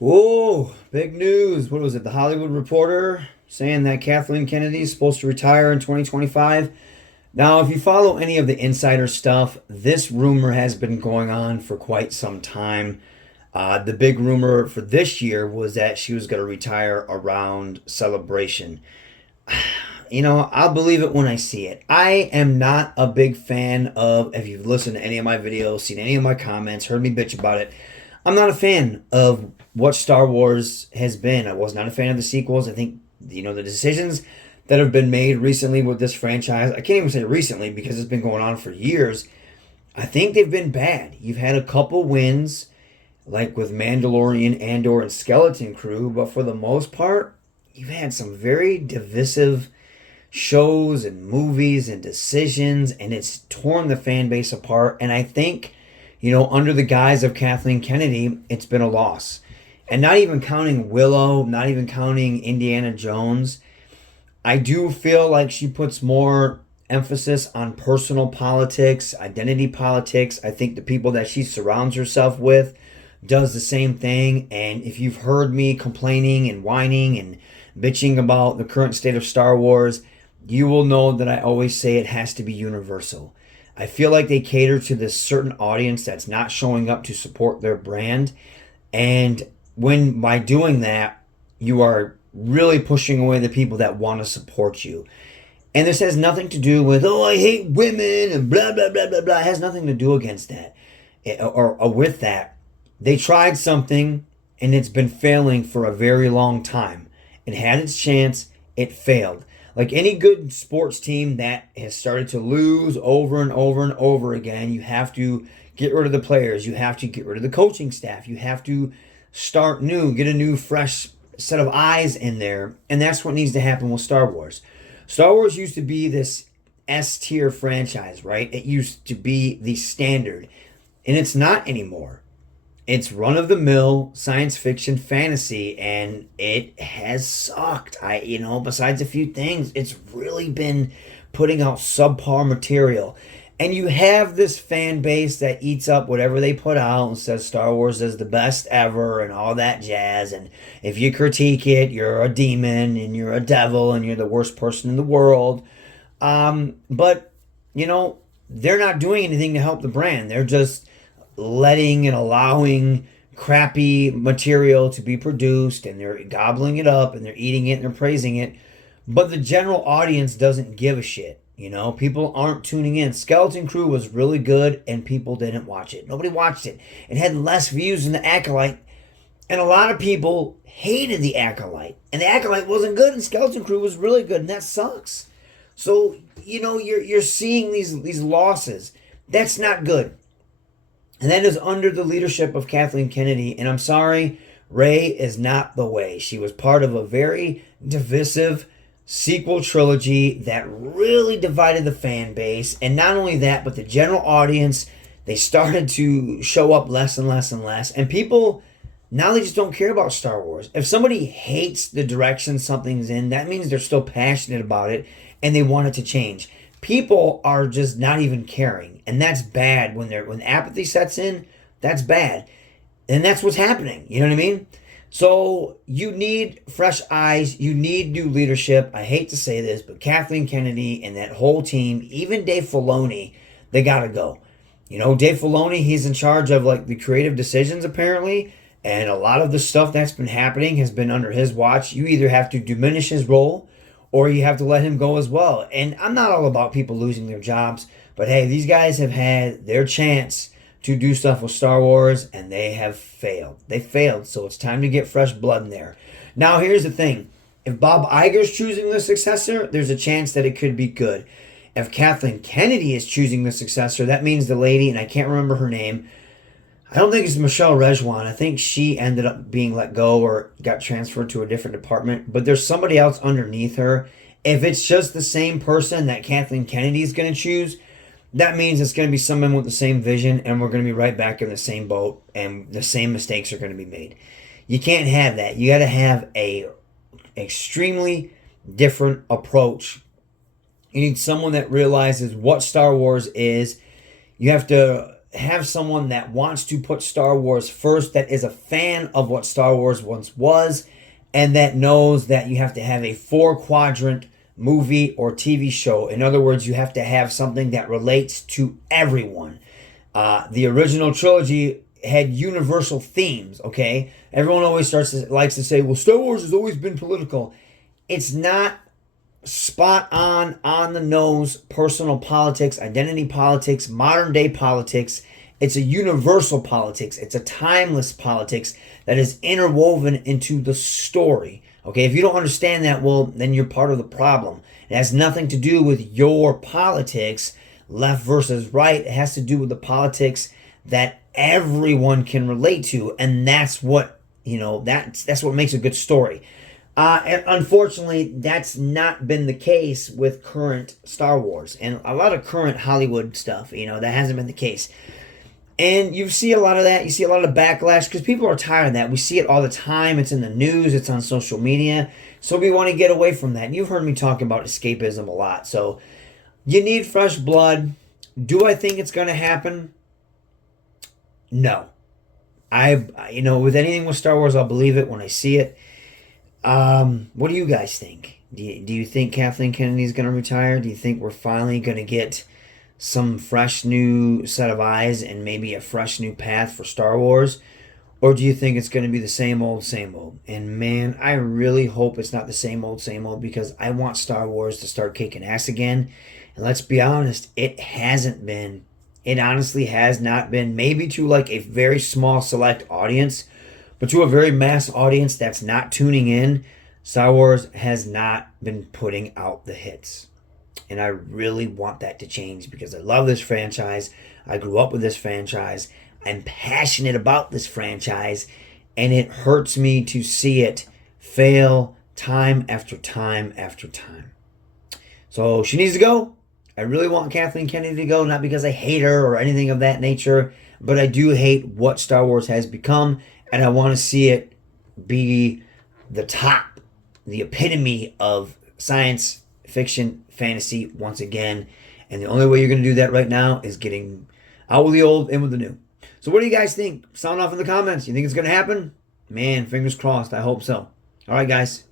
Whoa, big news. What was it? The Hollywood Reporter saying that Kathleen Kennedy is supposed to retire in 2025. Now, if you follow any of the insider stuff, this rumor has been going on for quite some time. The big rumor for this year was that she was going to retire around Celebration. I'll believe it when I see it. I am not a big fan of, if you've listened to any of my videos, seen any of my comments, heard me bitch about it, I'm not a fan of what Star Wars has been. I was not a fan of the sequels. I think, the decisions that have been made recently with this franchise, I can't even say recently because it's been going on for years. I think they've been bad. You've had a couple wins, like with Mandalorian, Andor, and Skeleton Crew, but for the most part, you've had some very divisive shows and movies and decisions, and it's torn the fan base apart. And I think, under the guise of Kathleen Kennedy, it's been a loss. And not even counting Willow, not even counting Indiana Jones, I do feel like she puts more emphasis on personal politics, identity politics. I think the people that she surrounds herself with does the same thing. And if you've heard me complaining and whining and bitching about the current state of Star Wars, you will know that I always say it has to be universal. I feel like they cater to this certain audience that's not showing up to support their brand. And when by doing that, you are really pushing away the people that want to support you. And this has nothing to do with, oh, I hate women and blah, blah, blah, blah, blah. It has nothing to do against that or with that. They tried something and it's been failing for a very long time. It had its chance, it failed. Like any good sports team that has started to lose over and over and over again, you have to get rid of the players. You have to get rid of the coaching staff. You have to start new, get a new, fresh set of eyes in there. And that's what needs to happen with Star Wars. Star Wars used to be this S tier franchise, right? It used to be the standard. And it's not anymore. It's run of the mill science fiction fantasy, and it has sucked. Besides a few things, it's really been putting out subpar material. And you have this fan base that eats up whatever they put out and says Star Wars is the best ever and all that jazz. And if you critique it, you're a demon and you're a devil and you're the worst person in the world. But, they're not doing anything to help the brand. They're just letting and allowing crappy material to be produced, and they're gobbling it up and they're eating it and they're praising it. But the general audience doesn't give a shit. People aren't tuning in. Skeleton Crew was really good and people didn't watch it. Nobody watched it. It had less views than The Acolyte. And a lot of people hated The Acolyte. And The Acolyte wasn't good and Skeleton Crew was really good, and that sucks. So, you're seeing these losses. That's not good. And that is under the leadership of Kathleen Kennedy. And I'm sorry, Rey is not the way. She was part of a very divisive sequel trilogy that really divided the fan base. And not only that, but the general audience, they started to show up less and less and less. And people, now they just don't care about Star Wars. If somebody hates the direction something's in, that means they're still passionate about it and they want it to change. People are just not even caring, and that's bad. When apathy sets in, that's bad, and that's what's happening. You know what I mean? So you need fresh eyes, you need new leadership. I hate to say this, but Kathleen Kennedy and that whole team, even Dave Filoni, they gotta go. Dave Filoni, he's in charge of like the creative decisions apparently, and a lot of the stuff that's been happening has been under his watch. You either have to diminish his role, or you have to let him go as well. And I'm not all about people losing their jobs, but hey, these guys have had their chance to do stuff with Star Wars, and they have failed. They failed, so it's time to get fresh blood in there. Now, here's the thing. If Bob Iger's choosing the successor, there's a chance that it could be good. If Kathleen Kennedy is choosing the successor, that means the lady, and I can't remember her name, I don't think it's Michelle Rejwan. I think she ended up being let go or got transferred to a different department. But there's somebody else underneath her. If it's just the same person that Kathleen Kennedy is going to choose, that means it's going to be someone with the same vision, and we're going to be right back in the same boat, and the same mistakes are going to be made. You can't have that. You got to have a extremely different approach. You need someone that realizes what Star Wars is. You have to have someone that wants to put Star Wars first, that is a fan of what Star Wars once was, and that knows that you have to have a 4-quadrant movie or TV show. In other words, you have to have something that relates to everyone. The original trilogy had universal themes, okay? Everyone always likes to say, well, Star Wars has always been political. It's not spot on the nose, personal politics, identity politics, modern day politics. It's a universal politics. It's a timeless politics that is interwoven into the story. Okay, if you don't understand that, well, then you're part of the problem. It has nothing to do with your politics, left versus right. It has to do with the politics that everyone can relate to, and that's what, that's what makes a good story. And unfortunately, that's not been the case with current Star Wars and a lot of current Hollywood stuff. That hasn't been the case. And you see a lot of that. You see a lot of backlash because people are tired of that. We see it all the time. It's in the news. It's on social media. So we want to get away from that. And you've heard me talk about escapism a lot. So you need fresh blood. Do I think it's going to happen? No. With anything with Star Wars, I'll believe it when I see it. What do you guys think? Do you think Kathleen Kennedy is going to retire? Do you think we're finally going to get some fresh new set of eyes and maybe a fresh new path for Star Wars? Or do you think it's going to be the same old, same old? And man, I really hope it's not the same old, because I want Star Wars to start kicking ass again. And let's be honest, it hasn't been. It honestly has not been. Maybe to like a very small select audience, but to a very mass audience that's not tuning in, Star Wars has not been putting out the hits. And I really want that to change because I love this franchise. I grew up with this franchise. I'm passionate about this franchise. And it hurts me to see it fail time after time after time. So she needs to go. I really want Kathleen Kennedy to go, not because I hate her or anything of that nature, but I do hate what Star Wars has become. And I want to see it be the top, the epitome of science fiction, fantasy once again. And the only way you're going to do that right now is getting out with the old, in with the new. So what do you guys think? Sound off in the comments. You think it's going to happen? Man, fingers crossed. I hope so. All right, guys.